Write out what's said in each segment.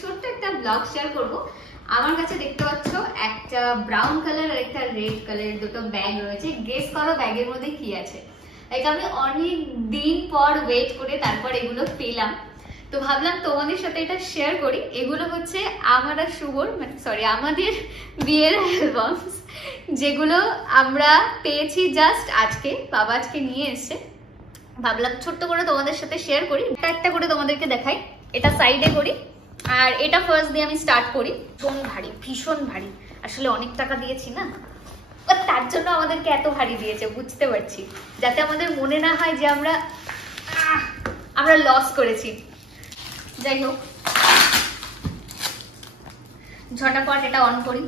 ছোট্ট একটা blog share করব। আমার কাছে দেখতে পাচ্ছ একটা ব্রাউন কালার আর একটা রেড কালারের দুটো ব্যাগ রয়েছে। গেস করো ব্যাগের মধ্যে কি আছে। লাইক আমি অনেক দিন পর ওয়েট করে তারপর এগুলো পেলাম, তো ভাবলাম তোমাদের সাথে এটা শেয়ার করি। এগুলো হচ্ছে আমার আর শুভর, মানে সরি আমাদের বিয়ের অ্যালবামস, যেগুলো আমরা পেয়েছি জাস্ট আজকে, বাবা আজকে নিয়ে এসছে। ভাবলাম ছোট্ট করে তোমাদের সাথে শেয়ার করি, একটা একটা করে তোমাদেরকে দেখাই। এটা সাইডে করি আর এটা ফার্স্ট দিয়ে আমি স্টার্ট করি। ভীষণ ভারী, ভীষণ ভারী, আসলে অনেক টাকা দিয়েছি না, তার জন্য আমাদেরকে এত ভারী দিয়েছে, বুঝতে পারছি, যাতে আমাদের মনে না হয় যে আমরা লস করেছি। যাই হোক, ঝটাপট এটা অন করি।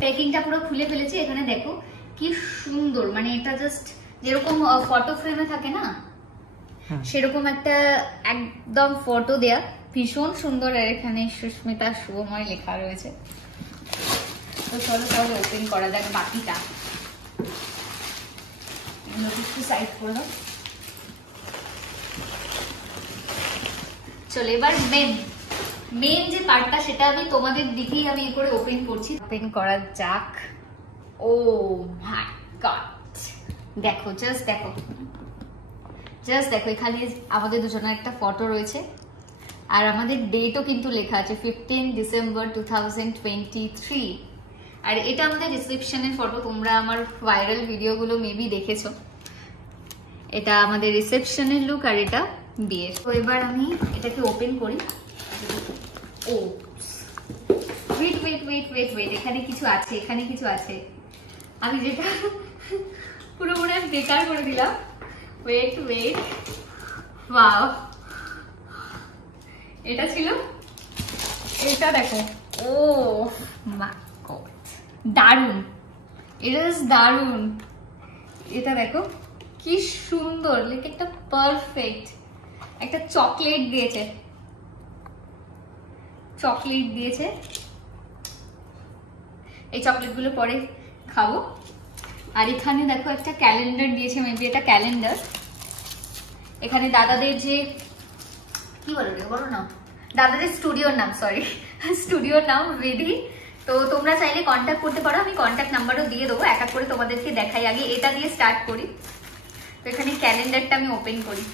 প্যাকিংটা পুরো খুলে ফেলেছি। এখানে দেখো কি সুন্দর, মানে এটা জাস্ট যেরকম ফটো ফ্রেমে থাকে না, সেরকম একটা একদম ফটো দেয়া, ভীষণ সুন্দর। আর এখানে সুস্মিতা শুভময় লেখা রয়েছে। তো চলো তাহলে ওপেন করা যাক বাকিটা। একটু সাইড করে দাও। চলো এবার মেন যে পার্টটা, সেটা আমি তোমাদের দিকেই আমি এ করে ওপেন করছি। ওপেন করা যাক। ও মাই গড, দেখো জাস্ট দেখো, জাস্ট দেখো, এখানে আমাদের দুজনের একটা ফটো রয়েছে আর আমাদের ডেটও কিন্তু লেখা আছে 15 ডিসেম্বর 2023। আর এটা আমাদের রিসেপশনের ফটো, তোমরা আমার ভাইরাল ভিডিওগুলো মেবি দেখেছো। এটা আমাদের রিসেপশনের লুক আর এটা বিয়ের। তো এবার আমি এটাকে ওপেন করি। Oh wait wait wait wait wait, এখানে কিছু আছে, এখানে কিছু আছে। আমি যেটা পুরোপুরি বেকার করে দিলাম। ওয়েট ওয়েট, ওয়াও, এটা ছিল, এটা দেখো। ও মা গড, দারুণ, এটা দারুণ। এটা দেখো কি সুন্দর, লাইক একটা পারফেক্ট একটা চকলেট দিয়েছে, চকলেট দিয়েছে। এই চকলেট গুলো পরে খাবো। আর এখানে দেখো একটা ক্যালেন্ডার দিয়েছে, মেবি এটা ক্যালেন্ডার। এখানে দাদাদের যে কি বলো রে, বলো না, দাদাদের স্টুডিওর নাম, সরি স্টুডিওর নাম বিধি। তো তোমরা চাইলে কন্ট্যাক্ট করতে পারো, আমি কন্ট্যাক্ট নাম্বারও দিয়ে দেবো। এক এক করে তোমাদেরকে দেখাই, আগে এটা দিয়ে স্টার্ট করি। তো এখানে ক্যালেন্ডারটা আমি ওপেন করি।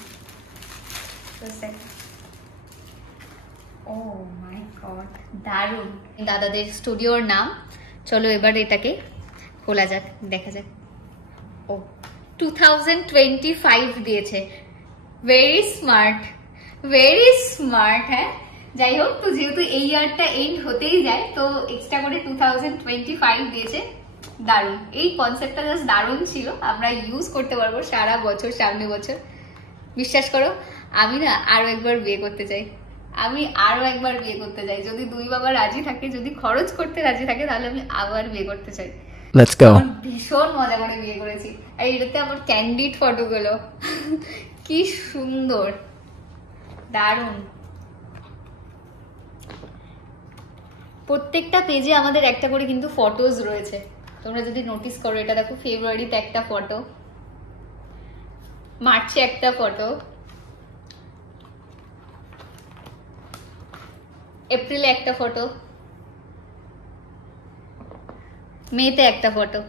ও মাই গড, দারুণ, দাদাদের স্টুডিওর নাম। চলো এবার এটাকে খোলা যাক, দেখা যাক। ও 2025 দিয়েছে, ভেরি স্মার্ট, ভেরি স্মার্ট। হ্যাঁ যাই হোক, তো যেহেতু এই ইয়ারটা এন্ড হতেই যায়, তো এক্সট্রা করে 2025 দিয়েছে। দারুণ, এই কনসেপ্টটা জাস্ট দারুণ ছিল। আমরা ইউজ করতে পারবো সারা বছর, সামনে বছর। বিশ্বাস করো, আমি না আরো একবার বিয়ে করতে চাই, আমি আরো একবার বিয়ে করতে চাই। যদি দুই বাবা রাজি থাকে, যদি খরচ করতে রাজি থাকে, তাহলে আমি আবার বিয়ে করতে চাই। Let's go. ভীষণ মজা করে বিয়ে করেছি। আর এটাতে আমার ক্যান্ডিড ফটোগুলো কি সুন্দর, দারুণ। প্রত্যেকটা পেজে আমাদের একটা করে কিন্তু ফটোজ রয়েছে, তোমরা যদি নোটিস করো। এটা দেখো, ফেব্রুয়ারিতে একটা ফটো, মার্চে একটা ফটো, এপ্রিলে একটা ফটো, মেতে একটা ফটো।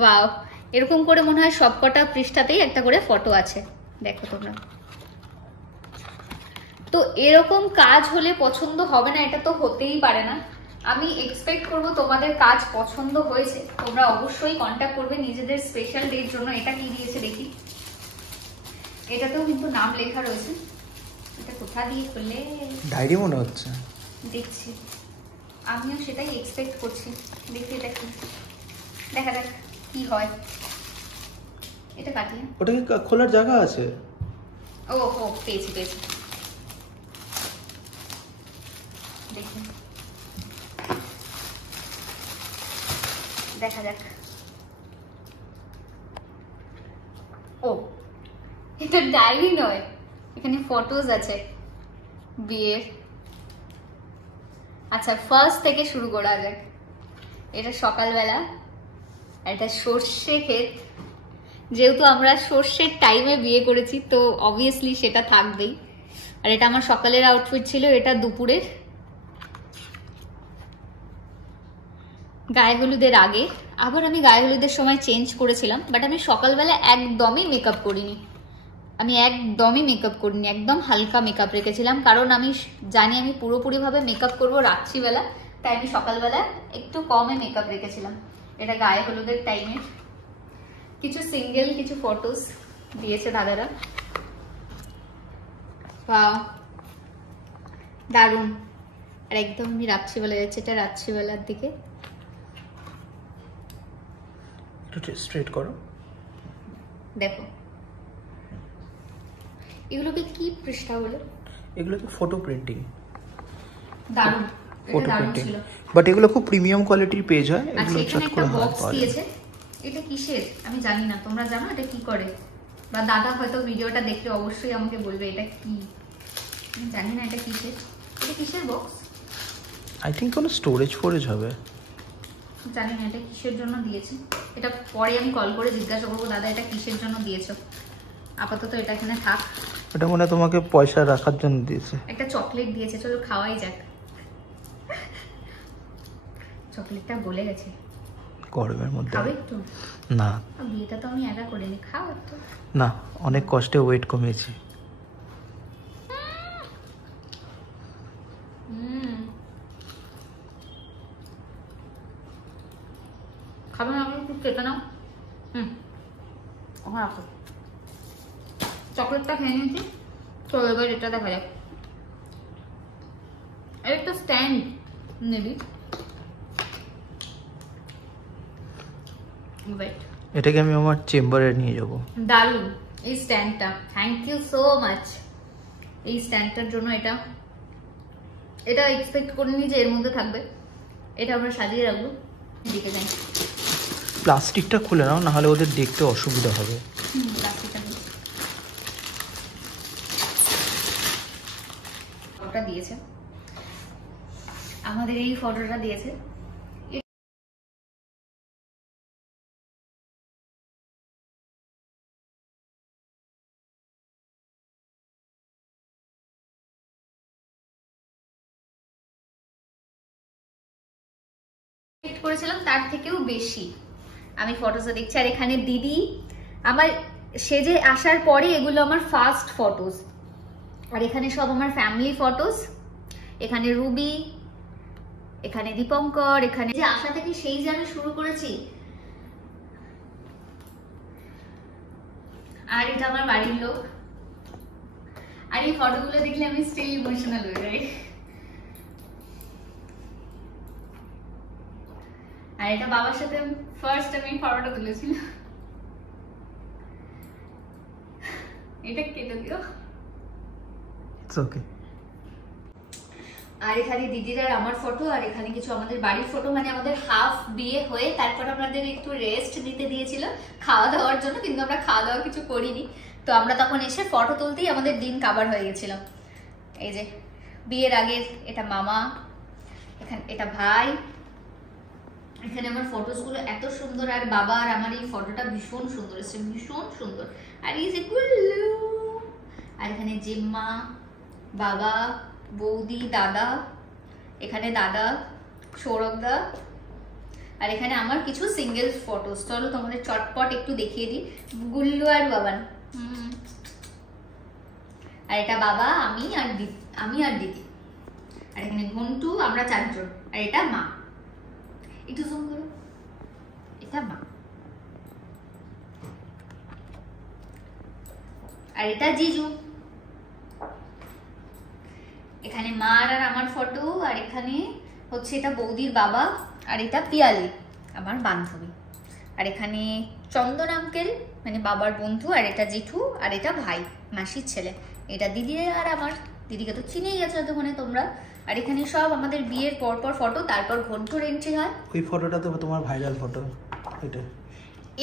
ওয়াও, এরকম করে মনে হয় সবকটা পৃষ্ঠাতেই একটা করে ফটো আছে, দেখো তোমরা। তো এরকম কাজ হলে পছন্দ হবে না, এটা তো হতেই পারে না। আমি এক্সপেক্ট করবো তোমাদের কাজ পছন্দ হয়েছে, তোমরা অবশ্যই কন্ট্যাক্ট করবে নিজেদের স্পেশাল ডের জন্য। এটা কি দিয়েছে দেখি, এটাতেও কিন্তু নাম লেখা রয়েছে। এটা কোথা দিয়ে খুললে, ডায়েরি মনে হচ্ছে, দেখছি, আমিও সেটাই এক্সপেক্ট করছি। দেখি এটা কি, দেখা যাক কি হয়। এটা কাটিয়ে, ওটা কি খোলার জায়গা আছে? ও ও, পেয়েছি পেয়েছি, দেখি, দেখা যাক। ও এটা ডায়েরি নয়, এখানে ফটোজ আছে বিয়ের। আচ্ছা, ফার্স্ট থেকে শুরু করা যাক। এটা সকালবেলা, এটা সর্ষে ক্ষেত, যেহেতু আমরা সর্ষের টাইমে বিয়ে করেছি তো অবভিয়াসলি সেটা থাকবেই। আর এটা আমার সকালের আউটফিট ছিল, এটা দুপুরের গায়ে হলুদের আগে। আবার আমি গায়ে হলুদের সময় চেঞ্জ করেছিলাম, বাট আমি সকালবেলা একদমই মেকআপ করিনি। একদম হালকা মেকআপ রেখেছিলাম, কারণ আমি জানি আমি পুরোপুরিভাবে মেকআপ করবো রাত্রিবেলা, তাই আমি সকালবেলা একটু কমে মেকআপ রেখেছিলাম। এটা গায়ে হলুদের টাইমে কিছু সিঙ্গেল কিছু ফটোস দিয়েছে দাদারা। দারুণ। আর একদম আমি রাত্রিবেলা যাচ্ছি, এটা রাত্রিবেলার দিকে। একটু স্ট্রেট করো, দেখো এগুলোকে কি পৃষ্ঠা বলে? এগুলোকে ফটো প্রিন্টিং। দারুণ, ফটো প্রিন্টিং, বাট এগুলো খুব প্রিমিয়াম কোয়ালিটির পেজ হয়। এগুলো এখানে একটা বক্স দিয়েছে, এটা কিসের আমি জানি না, তোমরা জানো এটা কি করে? বা দাদা হয়তো ভিডিওটা দেখলে অবশ্যই আমাকে বলবে এটা কি। আমি জানি না এটা কিসের। এটা কিসের বক্স? আই থিংক কোনো স্টোরেজ হবে। জানি না এটা কিসের জন্য দিয়েছে, এটা পরে আমি কল করে জিজ্ঞাসা করবো দাদা এটা কিসের জন্য দিয়েছো। আপাতত এটা এখানে থাক। এটা মনে হয় তোমাকে পয়সা রাখার জন্য দিয়েছে। একটা চকলেট দিয়েছে, চলো খাওয়াই যাক। চকলেটটা বলে গেছে গরমের মধ্যে খাবে একটু? না, বিয়েটা তো আমি একা করিনি, খাও একটু। না, অনেক কষ্টে ওয়েট কমিয়েছি। খাবে না? একটু কেটে নাও। ওখানে রাখো। চকলেটটা খেয়ে নিয়েছি, চলো এবার এটা দেখা যাক। আর একটা স্ট্যান্ড নেবি। এটাকে আমি আমার চেম্বারে নিয়ে যাব। দারুণ এই স্ট্যান্ডটা, থ্যাংক ইউ সো মাচ এই স্ট্যান্ডটার জন্য। এটা এক্সপেক্ট করিনি যে এর মধ্যে থাকবে। এটা আমরা সাজিয়ে রাখবো। দিকে যাই, প্লাস্টিকটা খুলে নাও, না হলে ওদের দেখতে অসুবিধা হবে। প্লাস্টিকটা ফটোটা দিয়েছে আমাদের, এই ফটোটা দিয়েছে। করেছিলাম তার থেকেও বেশি আমি ফটোসে দেখছি। আর এখানে দিদি আমার সেজে আসার পরে, এগুলো আমার ফার্স্ট ফটোস। আর এখানে সব আমার ফ্যামিলি ফটোস। এখানে রুবি, এখানে দীপঙ্কর, এখানে যে আসা থেকে সেই যে আমি শুরু করেছি। আর এটা আমার বাড়ির লোক। আর এই ফটোগুলো দেখলে আমি স্টিল ইমোশনাল হয়ে যাই। আর এটা বাবার সাথে ফার্স্ট আমি ফটোটা তুলেছিলাম। এটা কেটে দিও। ওকে। আর এখানে দিদির আর আমার ফটো, আর এখানে কিছু আমাদের বাড়ির ফটো। মানে আমাদের হাফ বিয়ে হয়ে তারপর আমাদের একটু রেস্ট নিতে দিয়েছিল খাওয়া দাওয়ার জন্য, কিন্তু আমরা খাওয়া দাওয়া কিছু করিনি। তো আমরা তখন এসে ফটো তুলতেই আমাদের দিন কাভার হয়ে গেছিল। এই যে বিয়ের আগের এটা মামা, এখানে এটা ভাই। এখানে আমার ফটোস গুলো এত সুন্দর। আর বাবা আর আমার এই ফটোটা ভীষণ সুন্দর এসেছে, ভীষণ সুন্দর। আর এই যে গুল্লু, আর এখানে জেম্মা, বাবা, বৌদি, দাদা, এখানে দাদা, সৌরভ দা। আর এখানে আমার কিছু সিঙ্গেল ফটোস। চলো তোমাদের চটপট একটু দেখিয়ে দিই। গুল্লু আর বাবান। আর এটা বাবা, আমি আর দিদি। আর এখানে ঘন্টু, আমরা চারজন। আর এটা মা। একটু জুম করো, এটা মা। আর এটা জিজু। এখানে মা আর আমার ফটো। আর এখানে হচ্ছে এটা বৌদির বাবা। আর এটা পিয়ালি, আমার বান্ধবী। আর এখানে চন্দন আঙ্কেল, মানে বাবার বন্ধু। আর এটা জেঠু। আর এটা ভাই, মাসির ছেলে। এটা দিদি আর আমার। দিদিকে তো চিনেই গেছো এতক্ষণে তোমরা। আর এখানে সব আমাদের বিয়ের পরপর ফটো, তারপর ঘন্টুর এন্ট্রি হয়। ওই ফটোটা তো তোমার ভাইরাল ফটো।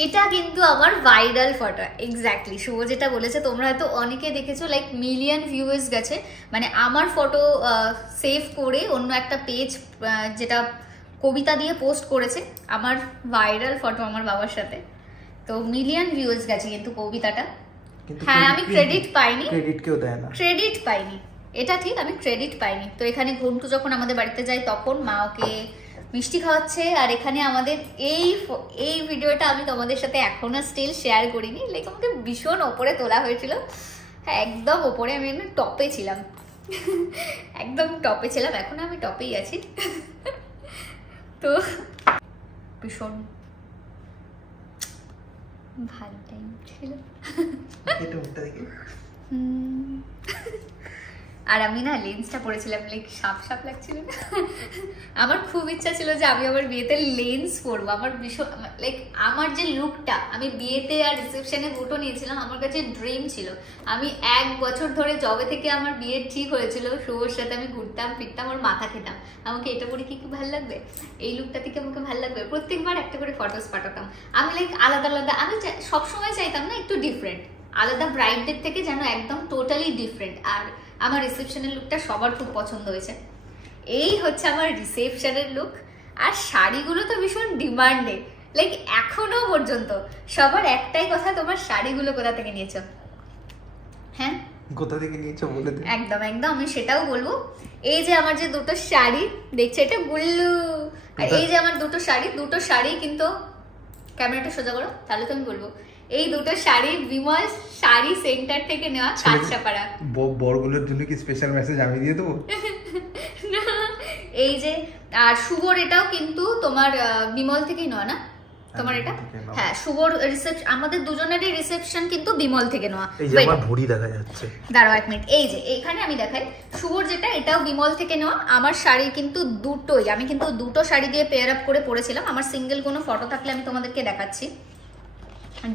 এটা কিন্তু আমার ভাইরাল ফটো। এক্স্যাক্টলি শুভ যেটা বলেছে, তোমরা হয়তো অনেকে দেখেছো, লাইক মিলিয়ন ভিউয়ার্স গেছে। মানে আমার ফটো সেভ করে অন্য একটা পেজ, যেটা কবিতা দিয়ে পোস্ট করেছে, আমার ভাইরাল ফটো আমার বাবার সাথে। তো মিলিয়ন ভিউজ গেছে কিন্তু কবিতাটা। হ্যাঁ আমি ক্রেডিট পাইনি, ক্রেডিট কেউ দেয় না, ক্রেডিট পাইনি, এটা ঠিক, আমি ক্রেডিট পাইনি। তো এখানে ঘন্টু যখন আমাদের বাড়িতে যায় তখন মা ওকে মিষ্টি খাওয়াচ্ছে। আর এখানে আমাদের এই ভিডিওটা আমি তোমাদের সাথে এখনো স্টিল শেয়ার করিনি, লাইক আমাকে ভীষণ ওপরে তোলা হয়েছিল। হ্যাঁ একদম ওপরে, আমি টপে ছিলাম, একদম টপে ছিলাম, এখন আমি টপেই আছি। তো ভীষণ ভালো টাইম ছিল। আর আমি না লেন্সটা পরেছিলাম, লাইক সাপ সাপ লাগছিল না। আমার খুব ইচ্ছা ছিল যে আমি আমার বিয়েতে লেন্স পরবো। আমার ভীষণ লাইক আমার যে লুকটা আমি বিয়েতে আর রিসেপশনে দুটো নিয়েছিলাম, আমার কাছে ড্রিম ছিল। আমি 1 বছর ধরে জবে থেকে আমার বিয়ে ঠিক হয়েছিল, শুভর সাথে আমি ঘুরতাম ফিরতাম, ওর মাথা খেতাম, আমাকে এটা পরে কি ভালো লাগবে, এই লুকটা থেকে আমাকে ভালো লাগবে। প্রত্যেকবার একটা করে ফটোস পাঠাতাম আমি, লাইক আলাদা আলাদা। আমি সবসময় চাইতাম না একটু ডিফারেন্ট, আলাদা ব্রাইডদের থেকে যেন একদম টোটালি ডিফারেন্ট। আর আমার রিসেপশনের লুকটা সবার খুব পছন্দ হয়েছে। এই হচ্ছে আমার রিসেপশনের লুক। আর শাড়িগুলো তো ভীষণ ডিমান্ডে, লাইক এখনো পর্যন্ত সবার একটাই কথা, তোমার শাড়িগুলো কোথা থেকে নিয়েছো? হ্যাঁ কোথা থেকে নিয়েছো বলে দে। একদম একদম আমি সেটাও বলবো। এই যে আমার যে দুটো শাড়ি দেখছো, এটা গুল্লু। আর এই যে আমার দুটো শাড়ি কিন্তু, ক্যামেরাটা সোজা করো তাহলে তো আমি বলবো, এই দুটো শাড়ি বিমল শাড়ি সেন্টার থেকে নেওয়া, কাঁচরাপাড়া। বরগুলোর জন্য কি স্পেশাল মেসেজ আমি দিয়ে দেবো? এই যে আর শুভর এটাও কিন্তু তোমার বিমল থেকেই নেওয়া না তোমার এটা? হ্যাঁ শুভর রিসেপশন, আমাদের দুজনেরই রিসেপশন কিন্তু বিমল থেকে নেওয়া। এই যে আমার ভুঁড়ি দেখা যাচ্ছে, দাঁড়াও 1 মিনিট। এই যে এখানে আমি দেখাই, শুভর যেটা এটাও বিমল থেকে নেওয়া। আমার শাড়ি কিন্তু দুটোই, আমি কিন্তু দুটো শাড়ি দিয়ে পেয়ার আপ করে পরেছিলাম। আমার সিঙ্গেল কোনো ফটো থাকলে আমি তোমাদেরকে দেখাচ্ছি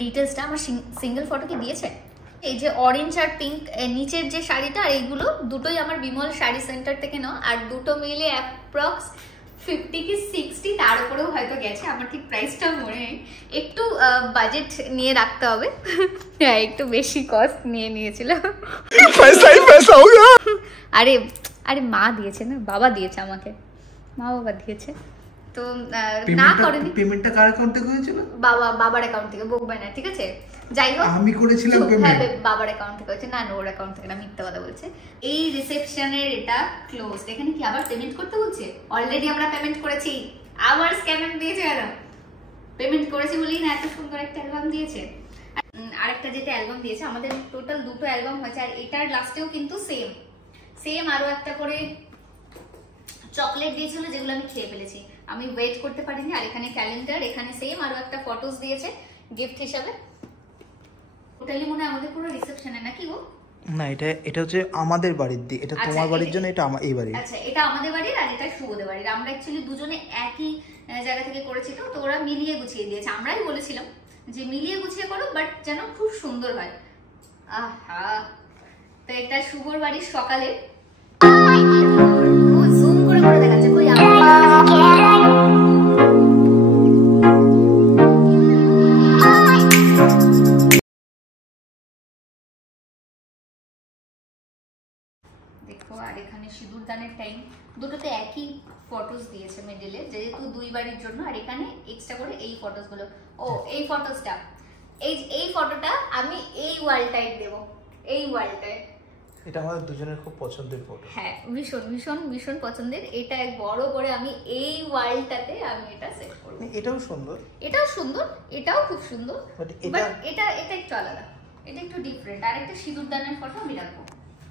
ডিটেলসটা। আমার সিঙ্গেল ফটো কি দিয়েছে? এই যে অরেঞ্জ আর পিঙ্ক নিচের যে শাড়িটা, আর এইগুলো দুটোই আমার বিমল শাড়ি সেন্টার থেকে নেওয়া। আর দুটো মিলে অ্যাপ্রক্স 50 কি 60, তার উপরেও হয়তো গেছে, আমার ঠিক প্রাইসটা মনে নেই। একটু বাজেট নিয়ে রাখতে হবে। হ্যাঁ একটু বেশি কস্ট নিয়ে নিয়েছিল। আরে আরে মা দিয়েছে না, বাবা দিয়েছে আমাকে, মা বাবা দিয়েছে। তো না করেনি। পেমেন্টটা কার অ্যাকাউন্ট থেকে হয়েছিল? বাবার অ্যাকাউন্ট থেকে, বকবে না ঠিক আছে। যাই হোক আমি করেছিলাম পেমেন্ট। হ্যাঁ বাবার অ্যাকাউন্ট থেকে হয়েছে, না ওর অ্যাকাউন্ট থেকে না, মিথ্যা কথা বলছে। এই রিসেপশনের এটা ক্লোজ, এখানে কি আবার পেমেন্ট করতে বলছে? অলরেডি আমরা পেমেন্ট করেছি, আবার স্ক্যানার দিয়েছে। আর পেমেন্ট করেছি বলেই না এত সুন্দর একটা অ্যালবাম দিয়েছে। আরেকটা যেটা অ্যালবাম দিয়েছে, আমাদের টোটাল দুটো অ্যালবাম হয়েছে। আর এটার লাস্টেও কিন্তু সেম আরো একটা করে চকলেট দিয়েছিল, যেগুলো আমি খেয়ে ফেলেছি, আমি ওয়েট করতে পারিনি। আর এখানে ক্যালেন্ডার, এখানে সেম আরো একটা ফটোস দিয়েছে গিফট হিসাবে। টোটালি মনে হয় আমাদের পুরো রিসেপশনে নাকি গো? না এটা হচ্ছে আমাদের বাড়ির দিক, এটা তোমার বাড়ির জন্য, এটা এই বাড়ির। আচ্ছা এটা আমাদের বাড়ির আর এটা শুভদের বাড়ির। আমরা অ্যাকচুয়ালি দুজনে একই জায়গা থেকে করেছি, তো ওরা মিলিয়ে গুছিয়ে দিয়েছে। আমরাই বলেছিলাম যে মিলিয়ে গুছিয়ে করো, বাট যেন খুব সুন্দর হয়। আহা, তো এটা শুভর বাড়ির সকালে জুম করে করে দেখাচ্ছে। কই দেখো। আর এখানে সিঁদুর দানের টাইম, দুটোতে একই ফটোস দিয়েছে মিডলে, যেহেতু দুই বাড়ির জন্য। আর এখানে এক্সট্রা করে এই ফটোস গুলো, ও এই ফটোসটা, এই ফটোটা আমি এই ওয়ালটায় দেব, এই ওয়ালটায়। এটা আমাদের দুজনের খুব পছন্দের ফটো। হ্যাঁ ভীষণ ভীষণ ভীষণ পছন্দের। এটা এক বড় করে আমি এই ওয়ালটাতে আমি এটা সেট করব। এটাও সুন্দর, এটাও সুন্দর, এটাও খুব সুন্দর, বাট এটা একটু আলাদা, এটা একটু ডিফারেন্ট। আর একটা সিঁদুর দানের ফটো আমি রাখবো,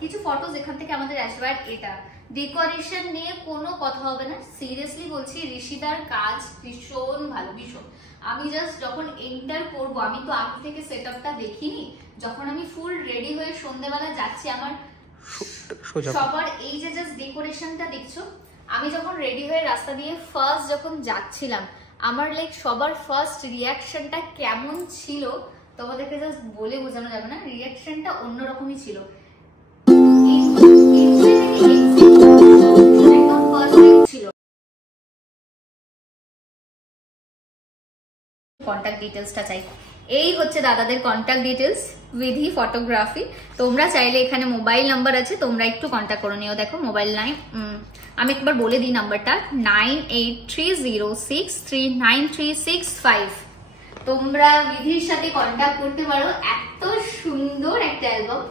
কিছু ফটোস এখান থেকে আমাদের আসবে। আর এটা ডেকোরেশন নিয়ে কোনো কথা হবে না, সিরিয়াসলি বলছি, ঋষিদার কাজ ভীষণ ভালো, ভীষণ। আমি জাস্ট যখন এন্টার করব, আমি তো আগে থেকে সেটআপটা দেখিনি, যখন আমি ফুল রেডি হয়ে সন্ধ্যাবেলা যাচ্ছি, আমার সবার এই যে জাস্ট ডেকোরেশনটা দেখছো, আমি যখন রেডি হয়ে রাস্তা দিয়ে ফার্স্ট যখন যাচ্ছিলাম, আমার লাইক সবার ফার্স্ট রিয়াকশনটা কেমন ছিল তোমাদেরকে জাস্ট বলে বোঝানো যাবে না। রিয়াকশনটা অন্যরকমই ছিল। কন্টাক্ট ডিটেলসটা চাই। এই হচ্ছে দাদাদের কন্টাক্ট ডিটেলস, বিধি ফটোগ্রাফি। তোমরা চাইলে এখানে মোবাইল নাম্বার আছে, তোমরা একটু কন্টাক্ট করে নিও। দেখো মোবাইল লাইন, আমি একবার বলে দিই নাম্বারটা, 9830639365। তোমরা বিধির সাথে কন্ট্যাক্ট করতে পারো। এত সুন্দর একটা অ্যালবাম।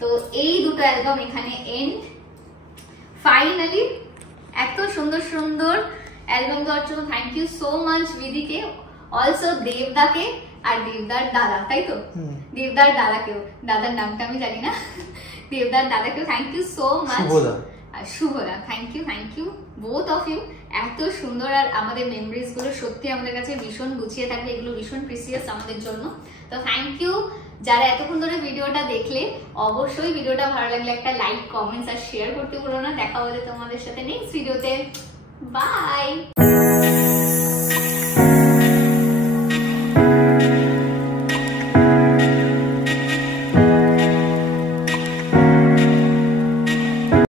তো এই দুটো অ্যালবাম এখানে এন্ড। ফাইনালি এত সুন্দর সুন্দর অ্যালবাম দেওয়ার জন্য থ্যাংক ইউ সো মাচ বিধিকে, অলসো দেবদাকে আর দেবদার দাদা, তাই তো? দেবদার দাদাকেও, দাদার নামটা আমি জানি না, দেবদার দাদাকেও থ্যাংক ইউ সো মাচ। শুভদা thank you both of you. এত সুন্দর, আর আমাদের মেমোরিজ গুলো সত্যি আমাদের কাছে ভীষণ গুছিয়ে থাকবে, এগুলো ভীষণ প্রিসিয়াস আমাদের জন্য। তো থ্যাংক ইউ যারা এতক্ষণ ধরে ভিডিওটা দেখলে। অবশ্যই ভিডিওটা ভালো লাগলে একটা লাইক, কমেন্টস আর শেয়ার করতে ভুলো না। দেখা হবে তোমাদের সাথে নেক্সট ভিডিওতে। বাই।